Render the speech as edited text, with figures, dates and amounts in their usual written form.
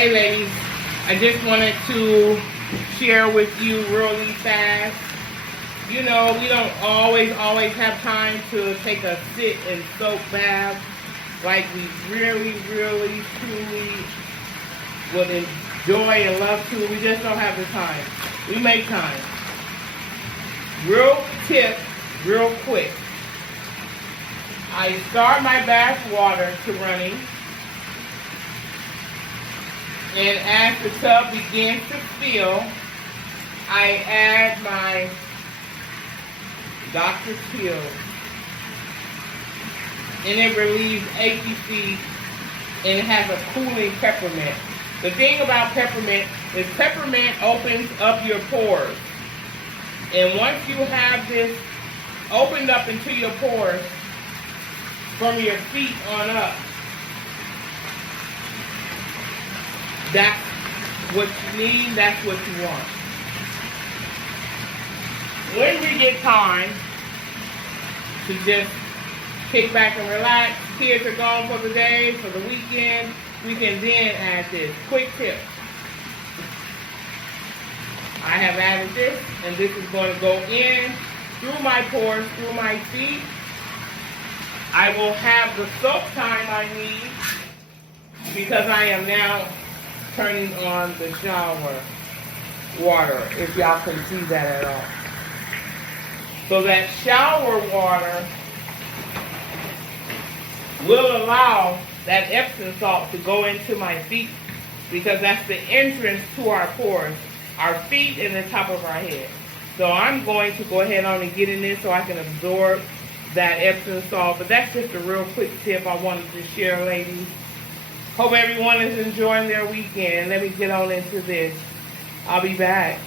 Hey ladies, I just wanted to share with you really fast. You know, we don't always have time to take a sit and soak bath like we really, truly would enjoy and love to. We just don't have the time. We make time. Real tip, real quick. I start my bath water to running. And as the tub begins to fill, I add my Dr. Teal. And it relieves achy feet, and it has a cooling peppermint. The thing about peppermint is peppermint opens up your pores. And once you have this opened up into your pores, from your feet on up, that's what you need, that's what you want. When we get time to just kick back and relax, kids are gone for the day, for the weekend, we can then add this. Quick tip. I have added this, and this is going to go in through my pores, through my feet. I will have the soak time I need because I am now turning on the shower water, if y'all can see that at all. So that shower water will allow that Epsom salt to go into my feet because that's the entrance to our pores, our feet and the top of our head. So I'm going to go ahead on and get in this so I can absorb that Epsom salt. But that's just a real quick tip I wanted to share, ladies. Hope everyone is enjoying their weekend. Let me get on into this. I'll be back.